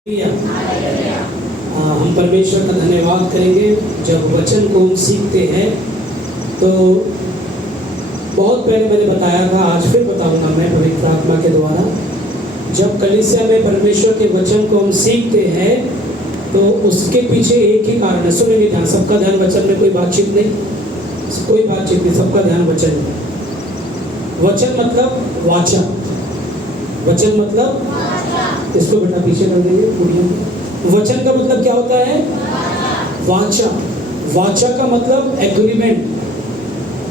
हम परमेश्वर का धन्यवाद करेंगे। जब वचन को हम सीखते हैं तो बहुत पहले मैंने बताया था, आज फिर बताऊंगा मैं पवित्र आत्मा के द्वारा। जब कलीसिया में परमेश्वर के वचन को हम सीखते हैं तो उसके पीछे एक ही कारण है। सुनिए ध्यान, सबका ध्यान वचन में, कोई बातचीत नहीं, कोई बातचीत नहीं, सबका ध्यान वचन में। वचन मतलब वाचा, वचन मतलब इसको बेटा पीछे कर देंगे। वचन का मतलब क्या होता है? वाचा। वाचा का मतलब एग्रीमेंट।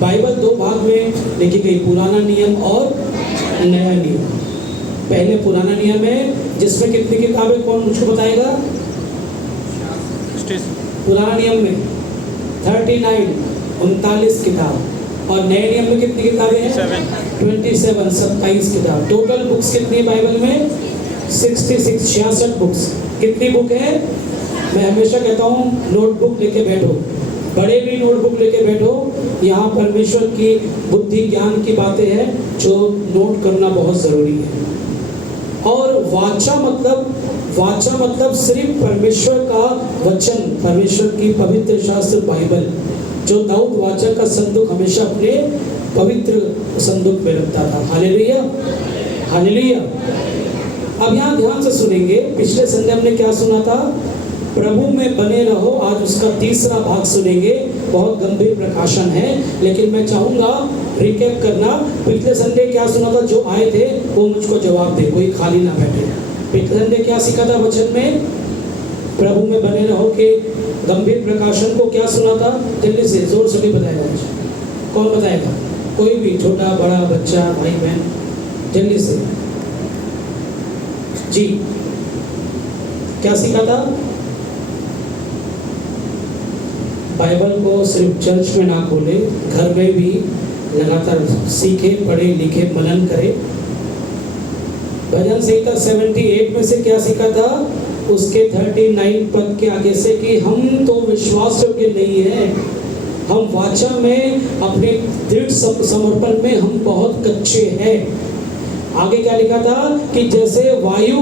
बाइबल दो भाग में लिखी गई, पुराना नियम और नया नियम। पहले पुराना नियम है जिसमें कितनी किताबें, कौन मुझको बताएगा? पुराना नियम में 39 किताब, और नए नियम में कितनी किताबें हैं? 27 किताब। टोटल बुक्स कितनी है बाइबल में? 66 बुक्स। कितनी बुक है? मैं हमेशा कहता हूँ नोटबुक लेके बैठो, बड़े भी नोटबुक लेके बैठो। यहाँ परमेश्वर की बुद्धि ज्ञान की बातें हैं जो नोट करना बहुत ज़रूरी है। और वाचा मतलब सिर्फ परमेश्वर का वचन, परमेश्वर की पवित्र शास्त्र बाइबल, जो दाऊद वाचा का संदूक हमेशा अपने पवित्र संदूक में रखता था। Hallelujah, hallelujah. अब यहाँ ध्यान से सुनेंगे। पिछले संडे हमने क्या सुना था? प्रभु में बने रहो। आज उसका तीसरा भाग सुनेंगे। बहुत गंभीर प्रकाशन है, लेकिन मैं चाहूँगा रिकैप करना। पिछले संडे क्या सुना था? जो आए थे वो मुझको जवाब दे, कोई खाली ना बैठे। पिछले संडे क्या सीखा था वचन में? प्रभु में बने रहो के गंभीर प्रकाशन को क्या सुना था? जल्दी से, जोर से भी बताएगा। कौन बताएगा? कोई भी, छोटा बड़ा बच्चा, भाई बहन, जल्दी से जी। क्या सीखा था? बाइबल को सिर्फ चर्च में ना खोले, घर में भी लगातार सीखे, पढ़े, लिखे, मनन करे। भजन संहिता 78 में से क्या सीखा था? उसके 39 पद के आगे से कि हम तो विश्वास योग्य नहीं है, हम वाचा में अपने दृढ़ समर्पण में हम बहुत कच्चे हैं। आगे क्या लिखा था? कि जैसे वायु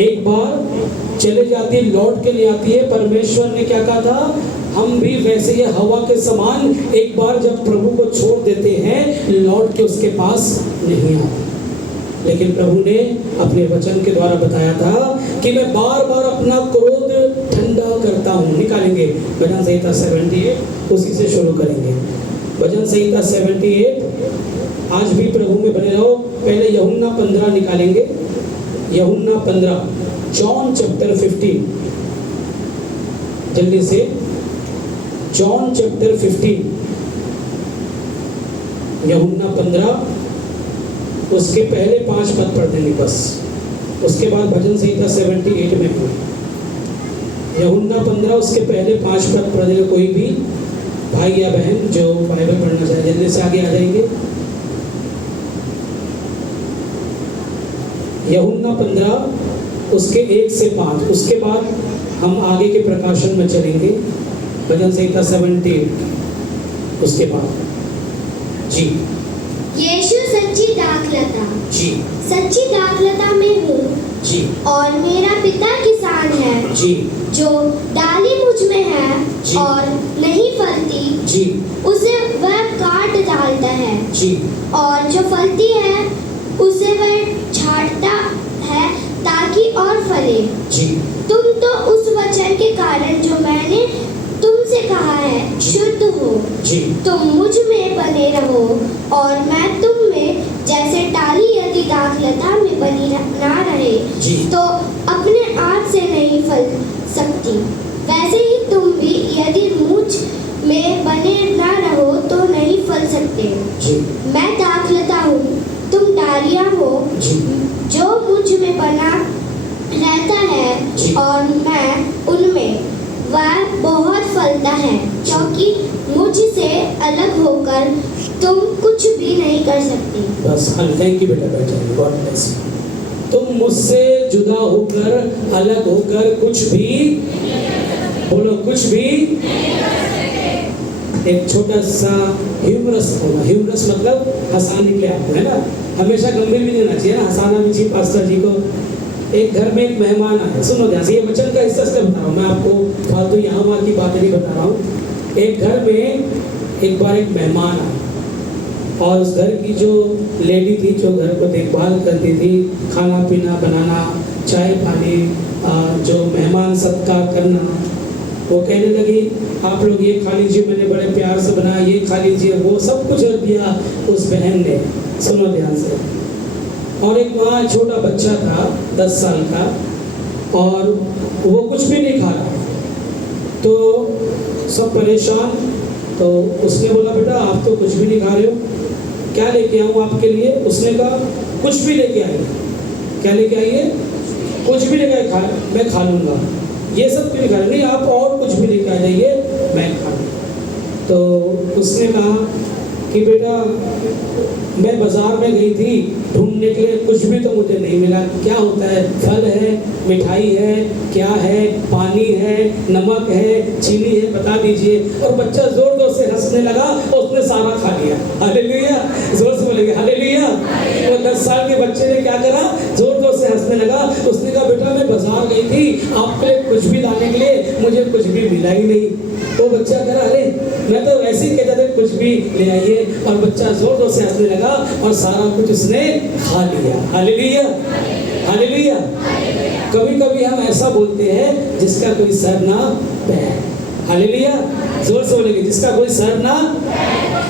एक बार चले जाती, लौट के ले आती है, परमेश्वर ने क्या कहा था? हम भी वैसे ही हवा के समान एक बार जब प्रभु को छोड़ देते हैं, लौट के उसके पास नहीं आते। लेकिन प्रभु ने अपने वचन के द्वारा बताया था कि मैं बार बार अपना क्रोध ठंडा करता हूँ। निकालेंगे भजन संहिता 78, उसी से शुरू करेंगे। भजन संहिता 78। आज भी प्रभु में बने रहो। पहले यूहन्ना 15 निकालेंगे। यूहन्ना 15, जॉन चैप्टर 15, जल्दी से। जॉन चैप्टर 15, यूहन्ना 15, उसके पहले 5 पद पढ़ देंगे बस। उसके बाद भजन संहिता 78 में है। यूहन्ना 15 उसके पहले 5 पद पढ़ देंगे। कोई भी भाई या बहन जो बाइबल पढ़ना चाहे जल्दी से आगे आ जाएंगे। यूहन्ना 15 उसके 1 से 5। उसके बाद हम आगे के प्रकाशन में चलेंगे। भजन संहिता 78 उसके बाद जी। यीशु सच्ची दाखलता जी, सच्ची दाखलता में हूँ जी, और मेरा पिता किसान है जी, जो डाली मुझ में है जी, और नहीं फलती जी, उसे वह काट डालता है, जी, और जो फलती है उसे वह छांटता है ताकि और फले। जी। तुम तो उस वचन के कारण जो मैंने तुमसे कहा है शुद्ध हो। जी। तुम मुझ में बने रहो और मैं तुम में। जैसे टाली यदि दाखलता में बनी ना रहे जी। तो अपने आप से नहीं फल सकती, वैसे ही तुम भी यदि मुझ में बने ना रहो तो नहीं फल सकते। जी। मैं दाखलता हूँ, तुम डालियाँ हो। जी। जो मुझ में बना रहता है जी। और मैं उनमें, वह बहुत फलता है, क्योंकि मुझसे अलग होकर तुम कुछ भी नहीं कर सकते। बस, थैंक यू बेटा, बैठ जाइए। God bless you. तुम मुझसे जुदा होकर, अलग होकर कुछ भी, बोलो कुछ भी। एक छोटा सा ह्यूमरस होगा। ह्यूमरस मतलब हंसाने के लिए आपको, है ना? हमेशा गंभीर भी नहीं होना चाहिए ना, हंसाना भी चाहिए पास्टर जी को। एक घर में एक मेहमान आया, सुनो ध्यान से, ये वचन का हिस्सा इसलिए बता रहा हूँ मैं आपको, फालतू यहाँ वहाँ की बातें नहीं बता रहा हूँ। एक घर में एक बार एक मेहमान आया और उस घर की जो लेडी थी, जो घर को देखभाल करती थी, खाना पीना बनाना, चाय पानी, जो मेहमान सत्कार करना, वो कहने लगी आप लोग ये खा लीजिए, मैंने बड़े प्यार से बनाया, ये खा लीजिए, वो सब कुछ दिया उस बहन ने। सुनो ध्यान से। और एक वहाँ छोटा बच्चा था 10 साल का, और वो कुछ भी नहीं खा रहा, तो सब परेशान। तो उसने बोला बेटा आप तो कुछ भी नहीं खा रहे हो, क्या लेके आऊँ आपके लिए? उसने कहा कुछ भी लेके आइए। क्या लेके आइए? कुछ भी लेके आइए, मैं खा लूँगा। ये सब क्यों नहीं खा रहे? नहीं, आप और कुछ भी लेके आ जाइए, मैं खा लूँगा। तो उसने कहा कि बेटा मैं बाजार में गई थी ढूंढने के लिए, कुछ भी तो मुझे नहीं मिला। क्या होता है? फल है, मिठाई है, क्या है, पानी है, नमक है, चीनी है, बता दीजिए। और बच्चा जोर जोर से हंसने लगा और उसने सारा खा लिया। हालेलुया, जोर से बोलेंगे हालेलुया। वो 10 साल के बच्चे ने क्या करा? जोर जोर से हंसने लगा। उसने कहा बेटा मैं बाजार गई थी आपके लिए कुछ भी लाने के लिए, मुझे कुछ भी मिला ही नहीं। तो बच्चा कह रहा अरे मैं तो वैसे ही कहता था कुछ भी ले आइए, और बच्चा जोर जोर से हंसने लगा और सारा कुछ उसने खा लिया। Hallelujah, hallelujah. कभी कभी हम ऐसा बोलते हैं जिसका कोई सर ना पैर। हालेलुया, जोर से बोलेंगे जिसका कोई सर ना।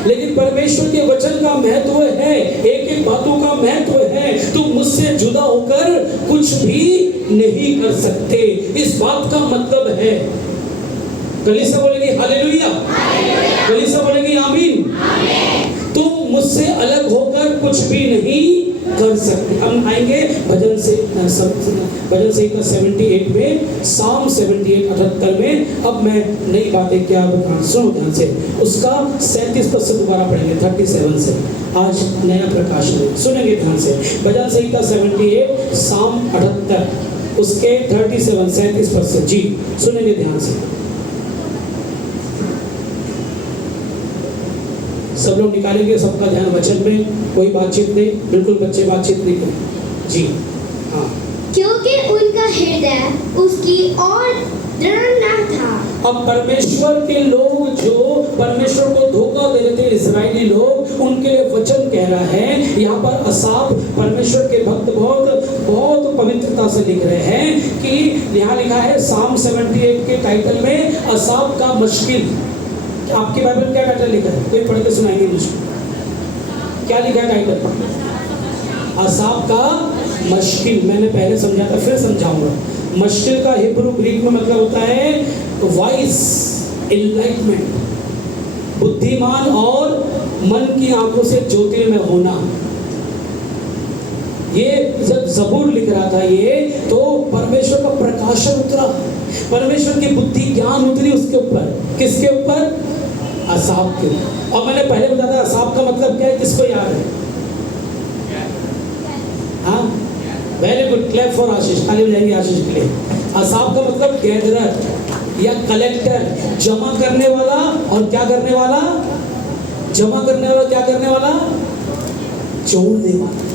लेकिन परमेश्वर के वचन का महत्व है, एक एक बातों का महत्व है। तुम मुझसे जुदा होकर कुछ भी नहीं कर सकते, इस बात का मतलब है। कलीसिया बोलेगी हालेलुया, कलीसिया बोलेगी आमीन। तुम मुझसे अलग होकर कुछ भी नहीं कर सकते। हम आएंगे भजन से, भजन संहिता 78 में, साम 78 78 में। अब मैं नई बातें क्या बताऊं, सुनो ध्यान से। उसका 37 पद से दोबारा पढ़ेंगे, 37 से। आज नया प्रकाशन सुनेंगे ध्यान से। भजन संहिता 78 साम 78 उसके 37 पद से जी सुनेंगे ध्यान से। सब लोग निकालेंगे, सबका ध्यान वचन में, कोई बातचीत नहीं, बिल्कुल बच्चे बातचीत नहीं करें जी। हाँ, क्योंकि उनका हृदय उसकी ओर दृढ़ न था। अब परमेश्वर के लोग जो परमेश्वर को धोखा दे रहे थे, इजरायली लोग, उनके लिए वचन कह रहा है। यहाँ पर असाफ परमेश्वर के भक्त बहुत पवित्रता से लिख रहे हैं कि यहाँ लिखा है साम 78 के टाइटल में असाफ का मुश्किल। आपके बाइबल में क्या टाइटल लिखा है? कोई पढ़ के सुनाएंगे मुझे, क्या लिखा है टाइटल? असाफ का मुश्किल। मैंने पहले समझा था, फिर समझाऊंगा। मुश्किल का हिब्रू ग्रीक में मतलब होता है वाइस, एनलाइटमेंट, बुद्धिमान और मन की आंखों से ज्योतिर्मय होना। ये जब जबूर लिख रहा था ये, तो परमेश्वर का प्रकाशन उतरा, परमेश्वर की बुद्धि ज्ञान उतरी उसके ऊपर। किसके ऊपर? असाफ के ऊपर। और मैंने पहले बताया था असाफ का मतलब क्या है, किसको याद है? हाँ, वेरी गुड, क्लैप फॉर आशीष। ताली बजाएंगे आशीष के लिए। असाफ का मतलब गैदरर या कलेक्टर, जमा करने वाला। और क्या करने वाला? जमा करने वाला। क्या करने वाला? जोड़ने वाला।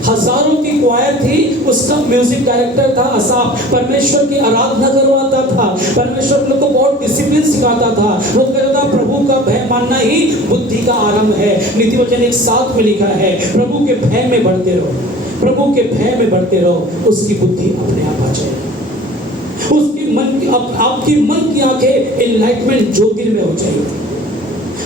हजारों की क्वायर थी, उसका म्यूजिक डायरेक्टर था असाफ। परमेश्वर की आराधना करवाता था, परमेश्वर लोग को बहुत डिसिप्लिन सिखाता था। वो कहता था प्रभु का भय मानना ही बुद्धि का आरंभ है। नीति वचन 1:7 में लिखा है प्रभु के भय में बढ़ते रहो, प्रभु के भय में बढ़ते रहो, उसकी बुद्धि अपने आप आ जाएगी। उसकी मन की, आपकी मन की आंखें एनलाइटमेंट ज्योतिर्मय हो जाएगी।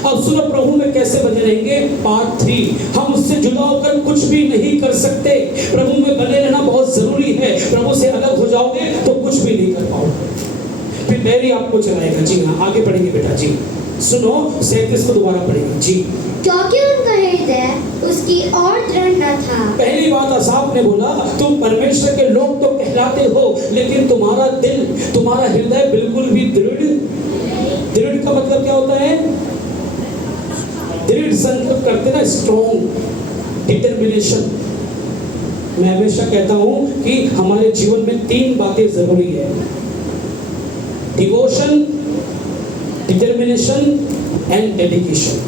अब सुनो प्रभु में कैसे बने रहेंगे, पार्ट 3। हम उससे जुदा होकर कुछ भी नहीं कर सकते। प्रभु में बने रहना बहुत जरूरी है। प्रभु से अलग हो जाओगे तो कुछ भी नहीं कर पाओगे, फिर मैरी आपको चलाएगा। जी हाँ, आगे पढ़ेंगे बेटा जी। सुनो 37 को दोबारा पढ़ेंगे जी। क्योंकि उनका हृदय उसकी ओर दृढ़ न था। पहली बात असाफ ने बोला, तुम परमेश्वर के लोग तो कहलाते हो, लेकिन तुम्हारा दिल, तुम्हारा हृदय बिल्कुल भी दृढ़। दृढ़ का मतलब क्या होता है? दृढ़ संकल्प करते ना, स्ट्रॉन्ग डिटर्मिनेशन। मैं हमेशा कहता हूं कि हमारे जीवन में 3 बातें जरूरी है: devotion, determination and dedication.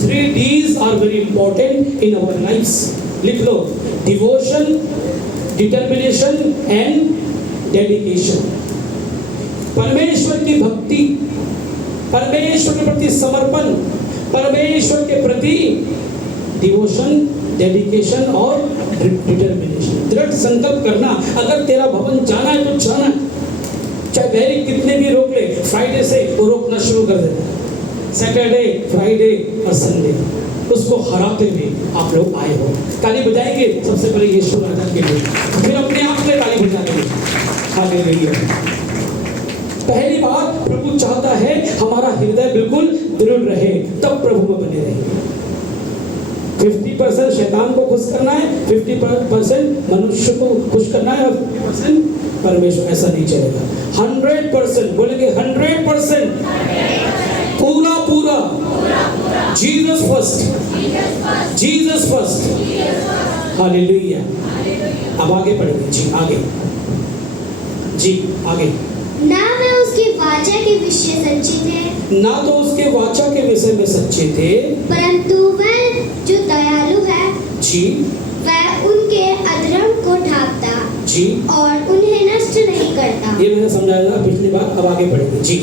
3 D's are very important in our lives. लिख लो, डिवोशन, डिटर्मिनेशन एंड डेडिकेशन। परमेश्वर की भक्ति, परमेश्वर के प्रति समर्पण, परमेश्वर के प्रति डिवोशन, डेडिकेशन और डिटर्मिनेशन, दृढ़ संकल्प करना। अगर तेरा भवन जाना है तो जाना, चाहे बैरिक कितने भी रोक ले, फ्राइडे से वो रोकना शुरू कर देता है। सैटरडे, फ्राइडे और संडे उसको हराते हुए आप लोग आए हो। ताली बजाएंगे सबसे पहले यीशु राजा के लिए, फिर अपने आप में ताली बजाएंगे। हालेलुया। पहली बात, प्रभु चाहता है हमारा हृदय बिल्कुल दृढ़ रहे, तब प्रभु में बने रहे। 50% शैतान को खुश करना है, 50% मनुष्य को खुश करना है और 50% परमेश्वर। ऐसा नहीं चलेगा। 100% बोलेंगे, 100% पूरा पूरा Jesus first, Jesus first. Hallelujah. अब आगे पढ़ेंगे जी, आगे जी, आगे। ना मैं उसकी वाचा के विषय सच्चे थे, ना तो उसके वाचा के विषय में सच्चे थे, परंतु वह जो दयालु है जी, वह उनके अधर्म को ढांपता जी, और उन्हें नष्ट नहीं करता। ये मैंने समझाया था पिछली बार। अब आगे पढ़ेंगे जी।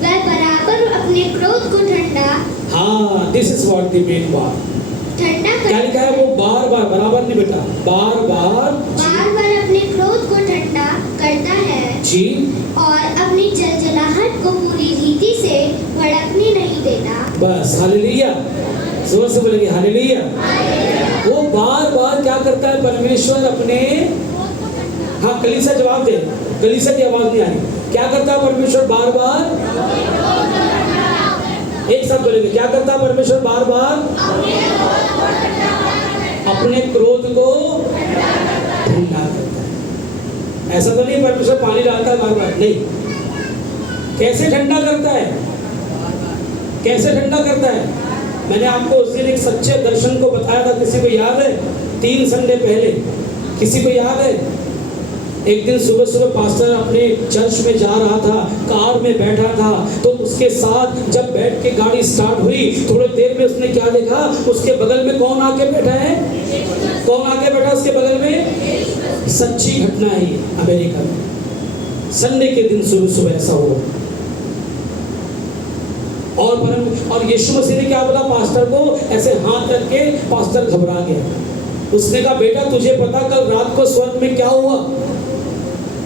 वह बराबर अपने क्रोध को ठंडा, हाँ, this is what the main बात। ठंडा क्या कर, लिखा है? वो बार बार, बराबर नहीं बेटा, बार बार बार बार अपने क्रोध को ठंडा करता है जी, और अपनी जलजलाहट को पूरी रीति से भड़कने नहीं देता। बस। हालेलुया। जोर से बोलेंगे हालेलुया। वो बार बार क्या करता है परमेश्वर अपने, हाँ कलीसिया जवाब दे, कलीसिया की आवाज नहीं आ रही। क्या करता है परमेश्वर बार बार? एक साथ बोलेंगे, क्या करता है परमेश्वर बार बार? अपने क्रोध को ठंडा करता है। ऐसा तो नहीं परमेश्वर पानी डालता है बार बार, नहीं। कैसे ठंडा करता है? कैसे ठंडा करता है? मैंने आपको उस दिन एक सच्चे दर्शन को बताया था, किसी को याद है? 3 संडे पहले, किसी को याद है? एक दिन सुबह सुबह पास्टर अपने चर्च में जा रहा था, कार में बैठा था, तो उसके साथ जब बैठ के गाड़ी स्टार्ट हुई, थोड़ी देर में उसने क्या देखा? उसके बगल में कौन आके बैठा है? कौन आके बैठा उसके बगल में? सच्ची घटना है अमेरिका में, संडे के दिन सुबह सुबह ऐसा हुआ। और यीशु मसीह ने क्या बोला पास्टर को? ऐसे हाथ करके पास्टर घबरा गया। उसने कहा, बेटा तुझे पता कल रात को स्वर्ग में क्या हुआ?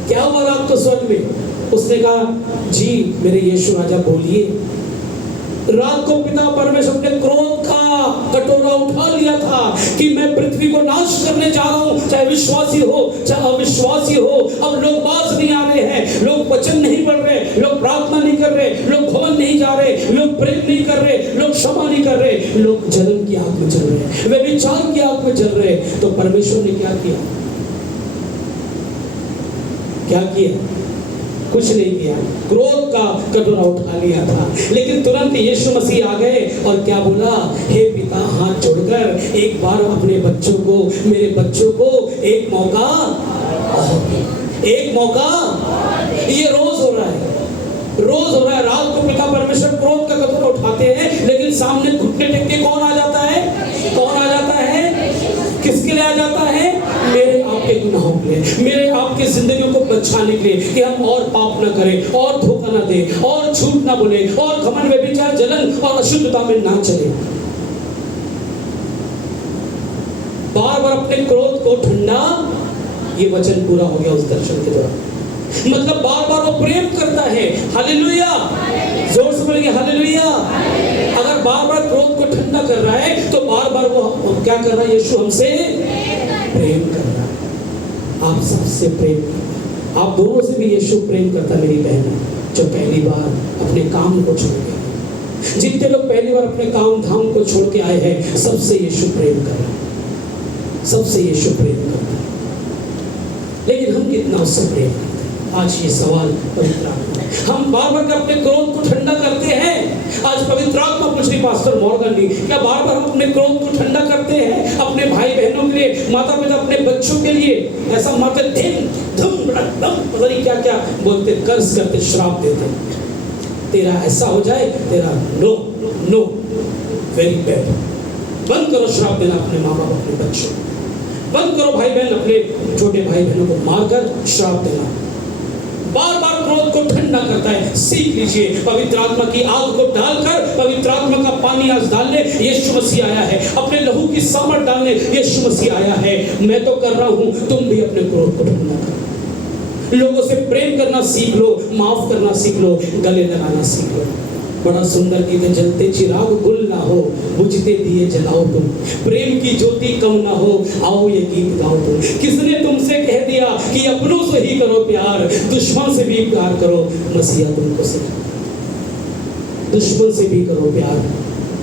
क्या हुआ रात को स्वर्ग में? उसने कहा, जी मेरे यीशु राजा बोलिए। रात को पिता परमेश्वर ने क्रोध का कटोरा उठा लिया था कि मैं पृथ्वी को नाश करने जा रहा हूं, चाहे विश्वासी हो चाहे अविश्वासी हो। अब लोग बात नहीं आ रहे हैं, लोग वचन नहीं पढ़ रहे, लोग प्रार्थना नहीं कर रहे, लोग भवन नहीं जा रहे, लोग प्रेम नहीं कर रहे, लोग क्षमा नहीं कर रहे, लोग जलन की आग में जल रहे, वे विचार की आग में जल रहे। तो परमेश्वर ने क्या किया? क्या किया? कुछ नहीं किया। क्रोध का कटोरा उठा लिया था, लेकिन तुरंत यीशु मसीह आ गए और क्या बोला? हे पिता, हाथ जोड़कर एक बार अपने बच्चों को, मेरे बच्चों को एक मौका, एक मौका। ये रोज हो रहा है, रोज हो रहा है। रात को पिता परमेश्वर क्रोध का कटोरा उठाते हैं, लेकिन सामने घुटने टेक के कौन आ जाता है? कौन आ जाता है? किसके लिए आ जाता है? मेरे आपके गुनाहों के लिए, मेरे आपकी जिंदगी को बचाने के लिए, कि हम और पाप न करें, और धोखा न दें, और झूठ न बोले, और घमंड, व्यभिचार, जलन और अशुद्धता में ना चले। बार बार अपने क्रोध को ठंडा, ये वचन पूरा हो गया उस दर्शन के द्वारा। मतलब बार बार वो प्रेम करता है। हालेलुया। जोर से बोलेंगे हालेलुया। अगर बार बार क्रोध को ठंडा कर रहा है तो बार बार वो क्या कर रहा है? यीशु हमसे प्रेम कर रहा है। आप सबसे प्रेम करता है। आप दोनों से भी यीशु प्रेम करता है। मेरी बहन जो पहली बार अपने काम को छोड़ के, जितने लोग पहली बार अपने काम धाम को छोड़ के आए हैं, सबसे यीशु प्रेम कर रहा है, सबसे यीशु प्रेम करता है। लेकिन हम कितना उससे प्रेम करते हैं? आज ये सवाल पवित्र आत्मा, हम बार बार अपने क्रोध को ठंडा करते हैं? आज पवित्र आत्मा पूछ रही पास्टर मॉर्गन जी, क्या बार बार हम अपने क्रोध को ठंडा करते हैं अपने भाई बहनों के लिए, माता पिता अपने बच्चों के लिए? ऐसा मारते धम धम धम, पता नहीं क्या क्या बोलते, कर्ज करते, श्राप देते, तेरा ऐसा हो जाए, तेरा नो नो, वेरी बैड। बंद करो श्राप देना अपने माँ बाप, अपने बच्चों। बंद करो भाई बहन अपने छोटे भाई बहनों को मारकर श्राप देना। बार बार क्रोध को ठंडा करता है। सीख लीजिए, पवित्र आत्मा की आग को डालकर पवित्र आत्मा का पानी आज डालने यीशु मसीह आया है। अपने लहू की सामर्थ डालने यीशु मसीह आया है। मैं तो कर रहा हूं, तुम भी अपने क्रोध को ठंडा करो। लोगों से प्रेम करना सीख लो, माफ करना सीख लो, गले लगाना सीख लो। बड़ा सुंदर गीत है, जलते चिराग गुल ना हो, बुझते दिए जलाओ तुम, प्रेम की ज्योति कम ना हो, आओ ये गीत गाओ तुम। किसने तुमसे कह दिया कि अपनों से ही करो प्यार, दुश्मन से भी प्यार करो, मसीहा तुमको सिखा। दुश्मन से भी करो प्यार,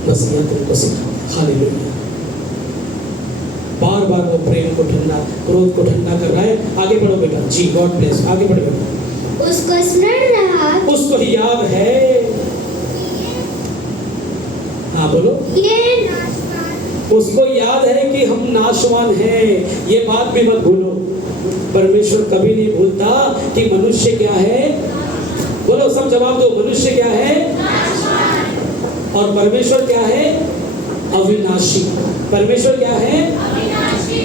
मसीहा तुमको सिखा। हालेलुया। बार बार वो प्रेम को ठंडा, क्रोध को ठंडा कर रहा है। आगे बढ़ो बेटा। जी, गॉड ब्लेस। आगे बढ़ो बेटा। उसको स्मरण रहा, उसको ही याद है। हाँ बोलो। ये नाशवान, उसको याद है कि हम नाशवान हैं। ये बात भी मत भूलो। परमेश्वर कभी नहीं भूलता कि मनुष्य क्या है। बोलो, सब जवाब दो। मनुष्य क्या है? नाशवान। और परमेश्वर क्या है? अविनाशी। परमेश्वर क्या है? अविनाशी।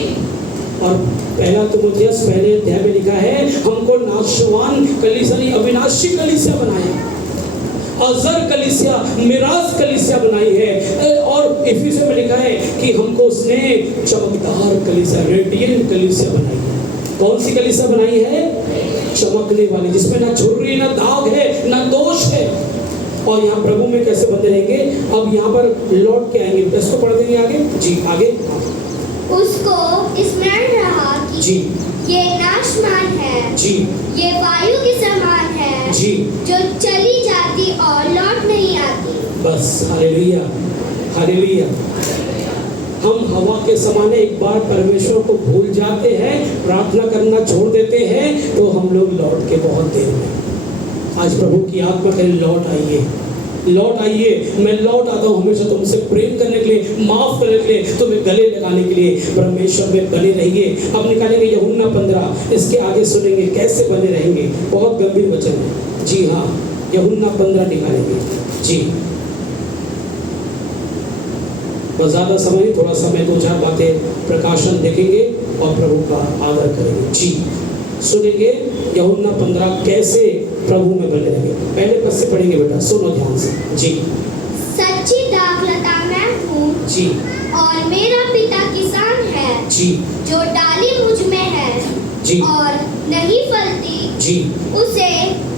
और पहला तिमुथियुस पहले अध्याय में लिखा है, हमको नाशवान कलीसिया नहीं, अविनाशी कलीसिया बनाया, अजर कलीसिया, मिराज कलीसिया बनाई है। और इफिसियों में लिखा है कि हमको उसने चमकदार कलीसिया, रेडिएंट कलीसिया बनाई है। कौन सी कलीसिया बनाई है? चमकने वाली, जिसमें ना झुर्री, ना दाग है, ना दोष है। और यहाँ प्रभु में कैसे बंधे रहेंगे? अब यहाँ पर लौट के आएंगे। इसको पढ़ देंगे आगे। जी, आगे। उसको स्मरण रहा कि जी, ये नाशवान है, जी, ये वायु के समान है, जी, जो चली जाती और लौट नहीं आती। बस। Hallelujah, hallelujah. हम हवा के समान है। एक बार परमेश्वर को भूल जाते हैं, प्रार्थना करना छोड़ देते हैं, तो हम लोग लौट के बहुत देर में। आज प्रभु की आत्मा कहे, लौट आइए, लौट आइए। मैं लौट आता हूँ हमेशा तुमसे प्रेम करने के लिए, माफ करने के लिए, तुम्हें गले लगाने के लिए। परमेश्वर में बने रहिए। अब निकालेंगे यूहन्ना 15, इसके आगे सुनेंगे कैसे बने रहेंगे। बहुत गंभीर वचन है। जी हाँ, यूहन्ना 15 निकालेंगे। जी, बस ज़्यादा समय, थोड़ा समय, 2-4 बातें प्रकाशन देखेंगे और प्रभु का आदर करेंगे। जी, सुनेंगे यूहन्ना 15 कैसे प्रभु में बने रहेंगे। पहले पद से पढ़ेंगे बेटा, सुनो ध्यान से। जी, सच्ची दाखलता मैं हूँ, जी, और मेरा पिता किसान है, जी, जो डाली मुझ में है, जी, और नहीं फलती, जी, उसे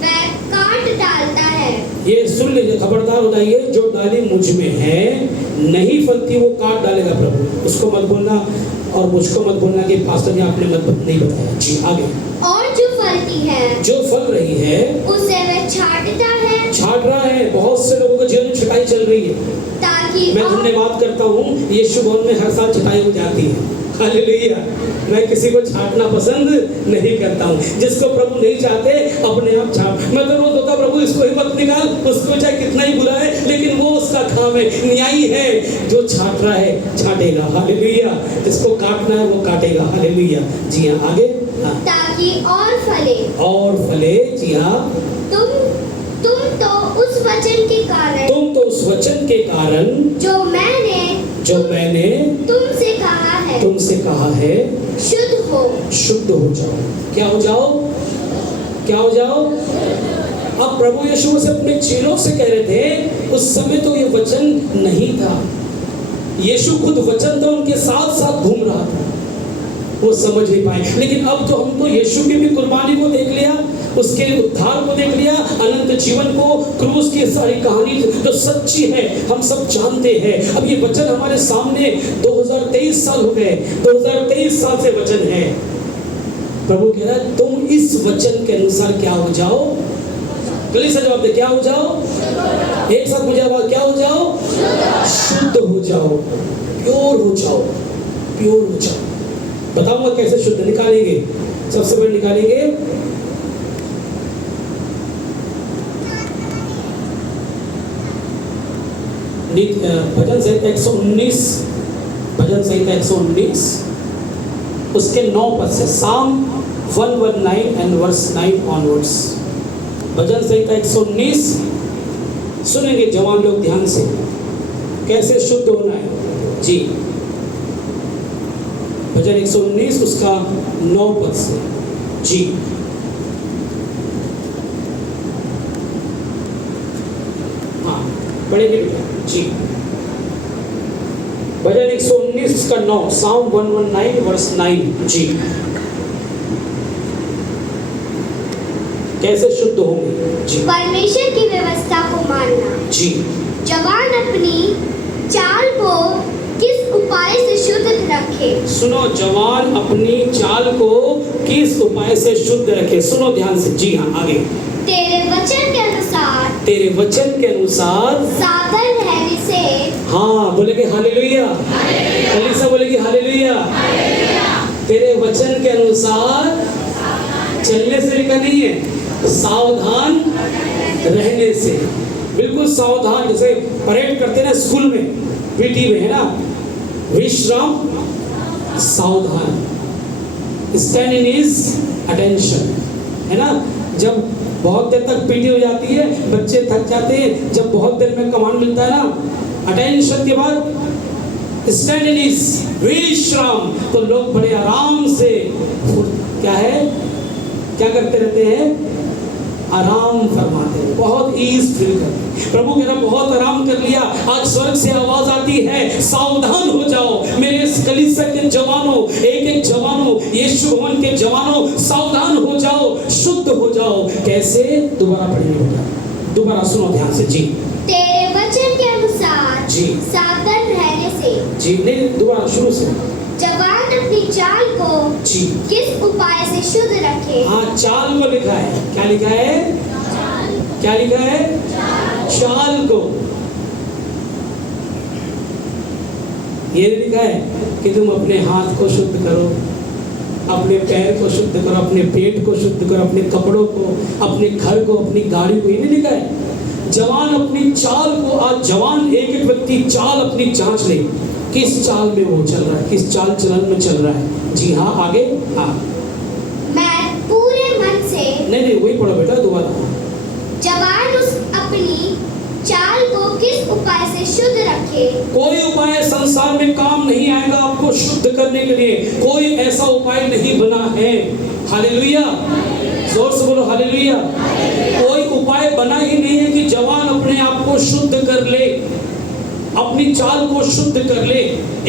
वह काट डालता है। ये सुन लीजिए, खबरदार हो जाइए। जो डाली मुझ में है, नहीं फलती, वो काट डालेगा प्रभु। उसको मत बोलना और मुझको मत बोलना कि पास्टर ने आपने मत नहीं बताया। जी, आगे। और जो फलती है, जो फल रही है, उसे वह छांटता है, छाट रहा है। बहुत से लोगों को जीवन में छटाई चल रही है। ताकि मैं धन्यवाद करता हूँ, यीशु भवन में हर साल छटाई हो जाती है। हालेलुया। मैं किसी को छाटना पसंद नहीं करता हूँ। जिसको प्रभु नहीं चाहते, अपने आप छाट। मैं तो रोज होता, प्रभु इसको ही मत निकाल, उसको चाहे कितना ही बुरा है, लेकिन वो उसका काम है, न्यायी है। जो छाट रहा है छाटेगा। हालेलुया। जिसको काटना है वो काटेगा। हालेलुया। जी हाँ, आगे। हाँ। ताकि और फले। और फले। जी हाँ। तुम तो उस वचन के कारण, तुम तो उस वचन के कारण जो मैंने तुमसे कहा है, शुद्ध हो जाओ। क्या हो जाओ? क्या हो जाओ? अब प्रभु यीशु मसीह अपने चेलों से कह रहे थे, उस समय तो ये वचन नहीं था। यीशु खुद वचन था, उनके साथ साथ घूम रहा था, वो समझ नहीं पाए। लेकिन अब तो हमको यीशु की भी कुर्बानी को देख लिया, उसके उद्धार को देख लिया, अनंत जीवन को, क्रूस की सारी कहानी जो सच्ची है हम सब जानते हैं। अब ये वचन हमारे सामने 2023 साल हो गए, 2023 साल से वचन है। प्रभु कह रहा है, तुम इस वचन के अनुसार क्या हो जाओ? गली से जवाब दे, क्या हो जाओ? एक साथ मुझे आवाज, क्या हो जाओ? शुद्ध हो जाओ, प्योर हो जाओ, प्योर हो जाओ। बताऊंगा कैसे शुद्ध निकालेंगे। सबसे पहले निकालेंगे भजन संहिता 119, भजन संहिता 119 उसके 9 पद से, Psalm 119 and verse 9 onwards। भजन संहिता 119 सुनेंगे जवान लोग ध्यान से, कैसे शुद्ध होना है। जी, भजन 119 उसका 9 पद से। जी हाँ पढ़ेंगे बेटा जी। भजन 119 उसका 9, Psalm 119 वर्स 9। जी कैसे शुद्ध होंगे? जी परमेश्वर की व्यवस्था को मानना। जी जवान अपनी चाल को किस उपाय से शुद्ध रखे? सुनो, जवान अपनी चाल को किस उपाय से शुद्ध रखे? सुनो ध्यान से। जी हाँ आगे। तेरे वचन के अनुसार, तेरे वचन के अनुसार सावधान रहने से। हाँ बोलेगे हालेलुया। कलीसिया बोलेगी हालेलुया। तेरे वचन के अनुसार चलने से लिखा नहीं है, सावधान रहने से। बिल्कुल सावधान, जैसे परेड करते ना स्कूल में, पीटी में है ना, विश्राम, सावधान, स्टैंड इन इज अटेंशन, है ना। जब बहुत देर तक पीटी हो जाती है, बच्चे थक जाते हैं, जब बहुत देर में कमांड मिलता है ना, अटेंशन के बाद स्टैंड इन इज विश्राम, तो लोग बड़े आराम से क्या है, क्या करते रहते हैं, आराम फरमाते हैं, बहुत ईज फील करते हैं। प्रभु कह रहा बहुत आराम कर लिया। आज स्वर्ग से आवाज आती है, सावधान हो जाओ मेरे कलीसिया के जवानों, एक एक जवानों, यीशु भवन के जवानों, सावधान हो जाओ, शुद्ध हो जाओ। कैसे? दोबारा पढ़िए बेटा, दोबारा सुनो ध्यान से। जी तेरे वचन के अनुसार जी सावधान रहने से। जी नहीं, दोबारा शुरू से। जवान अपनी चाल को जी किस उपाय से शुद्ध रखे? हाँ चाल को लिखा है। क्या लिखा है? क्या लिखा है? चाल को। ये लिखा है कि तुम अपने हाथ को शुद्ध करो, अपने पैर को शुद्ध करो, अपने पेट को शुद्ध करो, अपने कपड़ों को, अपने घर को, अपनी गाड़ी को। ये नहीं लिखा है जवान अपनी चाल को। आज जवान एक एक व्यक्ति चाल अपनी जांच ले, किस चाल में वो चल रहा है, किस चाल चलन में चल रहा है। जी हाँ आगे। हाँ मैं पूरे मन से। नहीं वही पढ़ो बेटा दोबारा। जवान उस अपनी चाल को किस उपाय से शुद्ध रखे? कोई उपाय संसार में काम नहीं आएगा आपको शुद्ध करने के लिए, कोई ऐसा उपाय नहीं बना है। हालेलुया, जोर से बोलो हालेलुया। कोई उपाय बना ही नहीं है कि जवान अपने आप को शुद्ध कर ले, अपनी चाल को शुद्ध कर ले।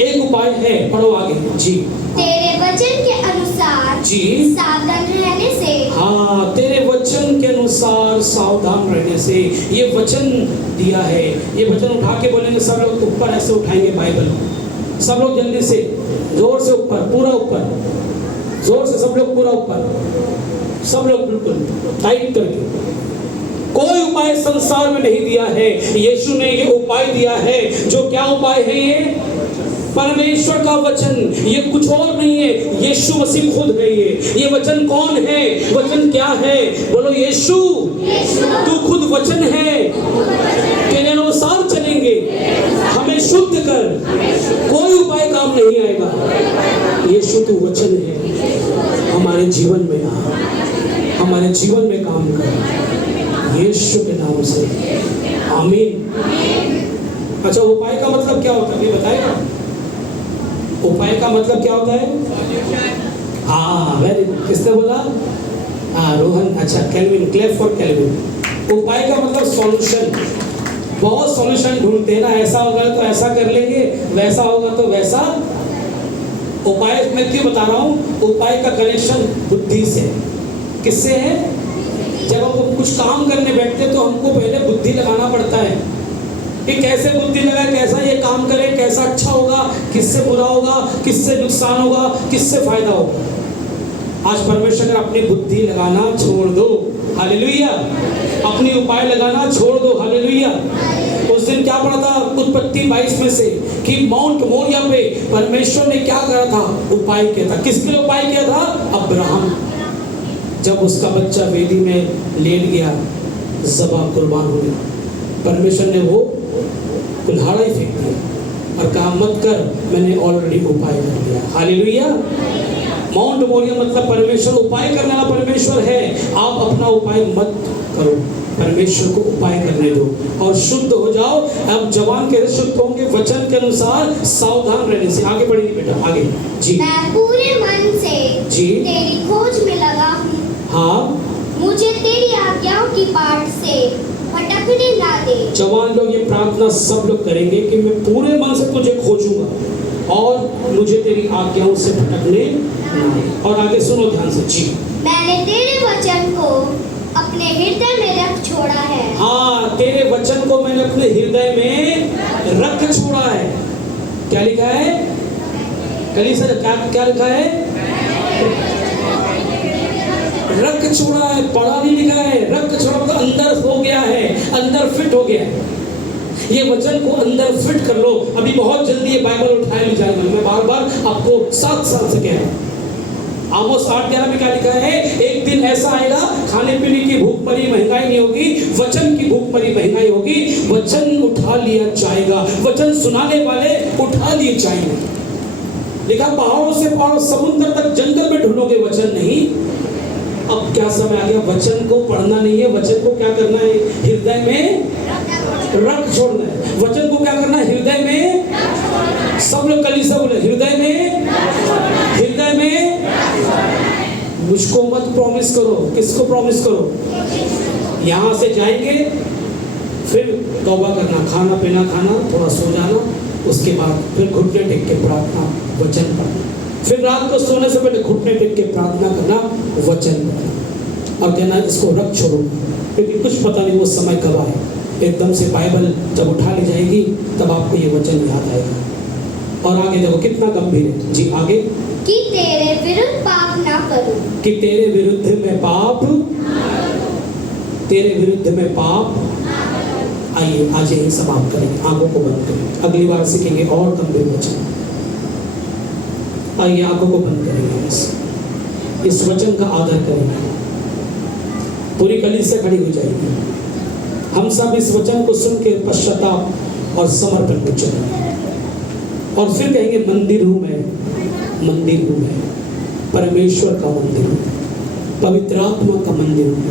एक उपाय है, पढ़ो आगे। जी तेरे वचन के अनुसार जी सावधान रहने से। हाँ तेरे वचन के अनुसार सावधान रहने से। ये वचन दिया है। ये वचन उठा के बोलेंगे सब लोग, ऊपर ऐसे उठाएंगे बाइबल, सब लोग जल्दी से, जोर से ऊपर, पूरा ऊपर, जोर से सब लोग पूरा ऊपर, सब लोग बिल्कुल टाइट करके। कोई उपाय संसार में नहीं दिया है, यीशु ने ये उपाय दिया है। जो क्या उपाय है? ये परमेश्वर का वचन, ये कुछ और नहीं है, यीशु मसीह खुद है। ये वचन कौन है? वचन क्या है? बोलो यीशु। तू खुद वचन है, तेरे अनुसार चलेंगे, हमें शुद्ध कर, कोई उपाय काम नहीं आएगा। यीशु तू वचन है, हमारे जीवन में आ, हमारे जीवन में काम कर, यीशु के नाम से आमीन। अच्छा उपाय का मतलब क्या होता है ये बताएगा? उपाय का मतलब क्या होता है? हाँ वेरी गुड, किसने बोला? हाँ रोहन। अच्छा कैल्विन, क्लेप फॉर कैल्विन। उपाय का मतलब सॉल्यूशन। बहुत सॉल्यूशन ढूंढते हैं ना, ऐसा होगा तो ऐसा कर लेंगे, वैसा होगा तो वैसा। उपाय मैं क्यों बता रहा हूँ? उपाय का कनेक्शन बुद्धि से। किससे है? जब हम कुछ काम करने बैठते तो हमको पहले बुद्धि लगाना पड़ता है कि कैसे बुद्धि लगाए, कैसा ये काम करें, कैसा अच्छा होगा, किससे बुरा होगा, किससे नुकसान होगा, किससे फायदा होगा। आज परमेश्वर ने अपनी बुद्धि लगाना छोड़ दो, हालेलुया। अपनी उपाय लगाना छोड़ दो, हालेलुया। उस दिन क्या पढ़ा था उत्पत्ति 22 में से कि माउंट मोरिया पे परमेश्वर ने क्या करा था? उपाय किया था। किसके लिए उपाय किया था? अब्राहम। जब उसका बच्चा वेदी में लेट गया, ज़बा कुर्बान हो गया, परमेश्वर ने वो कुल्हाड़ा ही फेंक दिया और कहा मत कर, मैंने ऑलरेडी उपाय कर दिया। हालेलुया। माउंट मोरिया मतलब परमेश्वर उपाय करने वाला परमेश्वर है। आप अपना उपाय मत करो, परमेश्वर को उपाय करने दो और शुद्ध हो जाओ। अब जवान कैसे शुद्ध होंगे? वचन के अनुसार सावधान रहने से। आगे बढ़िए बेटा, आगे जी। मैं पूरे मन से जी तेरी खोज में लगा हूँ। हाँ, मुझे तेरी आज्ञाओं की बाट से भटकने ना दे। जवान लोग ये प्रार्थना सब लोग करेंगे कि मैं पूरे मन से तुझे खोजूंगा और मुझे तेरी आज्ञाओं से भटकने ना दे। और आगे सुनो ध्यान से जी। मैंने तेरे वचन को अपने हृदय में रख छोड़ा है। हाँ, तेरे वचन को मैंने अपने हृदय में रख छोड़ा है। क्या लिखा है? कलीसिया क्या लिखा है? रख छोड़ा है, पढ़ा नहीं लिखा है। रख छोड़ा मतलब अंदर हो गया है, अंदर फिट हो गया है। ये वचन को अंदर फिट कर लो। अभी बहुत जल्दी ये बाइबल उठाए ले जाएगा। मैं बार बार आपको 7 साल से कह रहा हूँ। आमोस 8:11 में क्या लिखा है? एक दिन ऐसा आएगा, खाने पीने की भूख मरी महंगाई नहीं होगी, वचन की भूख मरी महंगाई होगी। वचन उठा लिया जाएगा, वचन सुनाने वाले उठा लिए जाएंगे। लिखा पहाड़ों से पहाड़ों, समुद्र तक, जंगल में ढूंढोगे, वचन नहीं। अब क्या समय आ गया? वचन को पढ़ना नहीं है, वचन को क्या करना है? हृदय में रख छोड़ना है। वचन को क्या करना है? हृदय में। सब लोग कलीसिया बोले, हृदय में, हृदय में। मुझको मत प्रॉमिस करो। किसको प्रॉमिस करो? यहाँ से जाएंगे, फिर तौबा करना, खाना पीना खाना, थोड़ा सो जाना, उसके बाद फिर घुटने टेक के प्रार्थना, वचन पढ़ना। फिर रात को सोने से पहले घुटने टेक के प्रार्थना करना, वचन पढ़ना और कहना इसको रख छोड़ो, क्योंकि कुछ पता नहीं वो समय कब आए। एकदम से बाइबल जब उठा ली जाएगी तब आपको ये वचन याद आएगा। और आगे देखो कितना गंभीर है जी। आगे कि तेरे विरुद्ध पाप ना करूं। कि तेरे विरुद्ध में पाप, तेरे विरुद्ध में पाप। आइए आज यही समाप्त करेंगे, आंखों को बंद करें। अगली बार सीखेंगे और गंभीर वचन। आइए आंखों को बंद करेंगे, इस वचन का आदर करेंगे। पूरी कलीसिया खड़ी हो जाएगी। हम सब इस वचन को सुन के पश्चाताप और समर्पण को चलेंगे और फिर कहेंगे मंदिर हूँ मैं, मंदिर हूँ मैं, परमेश्वर का मंदिर हूँ, पवित्र आत्मा का मंदिर हूँ।